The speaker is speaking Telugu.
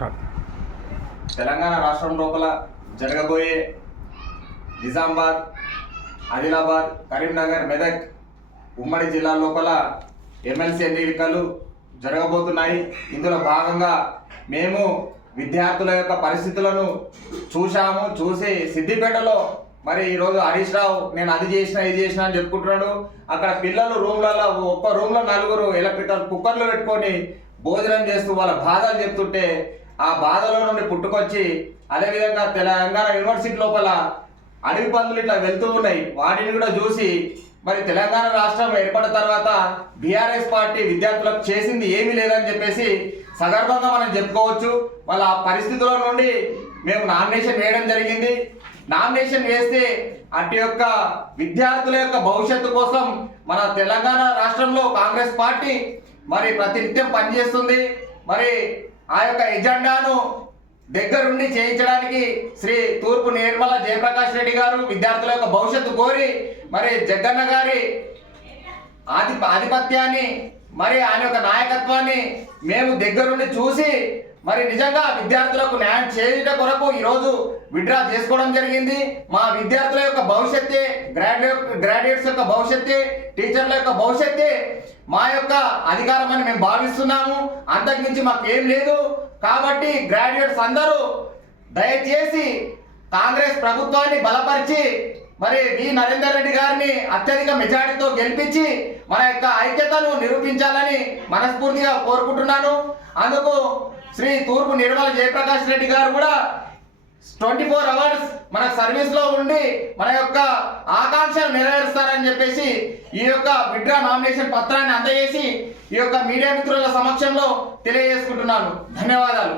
స్టార్ట్. తెలంగాణ రాష్ట్రం లోపల జరగబోయే నిజామాబాద్ ఆదిలాబాద్ కరీంనగర్ మెదక్ ఉమ్మడి జిల్లా లోపల ఎమ్మెల్సీ ఎన్నికలు జరగబోతున్నాయి. ఇందులో భాగంగా మేము విద్యార్థుల యొక్క పరిస్థితులను చూశాము చూసి సిద్దిపేటలో మరి ఈరోజు హరీష్ రావు నేను అది చేసిన ఇది చేసిన అని చెప్పుకుంటున్నాడు. అక్కడ పిల్లలు రూమ్లలో ఒక్క రూమ్లో నలుగురు ఎలక్ట్రికల్ కుక్కర్లు పెట్టుకొని భోజనం చేస్తూ వాళ్ళ బాధలు చెప్తుంటే ఆ బాధలో నుండి పుట్టుకొచ్చి అదేవిధంగా తెలంగాణ యూనివర్సిటీ లోపల అడవి పందులు ఇట్లా వెళ్తూ ఉన్నాయి. వాటిని కూడా చూసి మరి తెలంగాణ రాష్ట్రం ఏర్పడిన తర్వాత బీఆర్ఎస్ పార్టీ విద్యార్థులకు చేసింది ఏమీ లేదని చెప్పేసి సగర్భంగా మనం చెప్పుకోవచ్చు. వాళ్ళ ఆ పరిస్థితుల నుండి మేము నామినేషన్ వేయడం జరిగింది. నామినేషన్ వేస్తే అటు యొక్క విద్యార్థుల యొక్క భవిష్యత్తు కోసం మన తెలంగాణ రాష్ట్రంలో కాంగ్రెస్ పార్టీ మరి ప్రతినిత్యం పనిచేస్తుంది. మరి ఆ యొక్క ఎజెండాను దగ్గరుండి చేయించడానికి శ్రీ తూర్పు నిర్మల జయప్రకాష్ రెడ్డి గారు విద్యార్థుల యొక్క భవిష్యత్తు కోరి మరి జగన్న గారి ఆధి ఆధిపత్యాన్ని మరి ఆయన యొక్క నాయకత్వాన్ని మేము దగ్గరుండి చూసి మరి నిజంగా విద్యార్థులకు న్యాయం చేయుట కొరకు ఈరోజు విడ్రా చేసుకోవడం జరిగింది. మా విద్యార్థుల యొక్క భవిష్యత్తే గ్రాడ్యుయేట్ గ్రాడ్యుయేట్స్ యొక్క భవిష్యత్తే టీచర్ల యొక్క భవిష్యత్తే మా యొక్క అధికారం అని మేము భావిస్తున్నాము. అంతకుమించి మాకు ఏం లేదు. కాబట్టి గ్రాడ్యుయేట్స్ అందరూ దయచేసి కాంగ్రెస్ ప్రభుత్వాన్ని బలపరిచి మరి వి నరేందర్ రెడ్డి గారిని అత్యధిక మెజారిటీతో గెలిపించి మన యొక్క ఐక్యతను నిరూపించాలని మనస్ఫూర్తిగా కోరుకుంటున్నాను. అందుకు శ్రీ తూర్పు నిర్మల జయప్రకాష్ రెడ్డి గారు కూడా ట్వంటీ ఫోర్ అవర్స్ మన సర్వీస్లో ఉండి మన యొక్క ఆకాంక్షలు నెరవేరుస్తారని చెప్పేసి ఈ యొక్క విడ్రా నామినేషన్ పత్రాన్ని అందజేసి ఈ యొక్క మీడియా మిత్రుల సమక్షంలో తెలియజేసుకుంటున్నాను. ధన్యవాదాలు.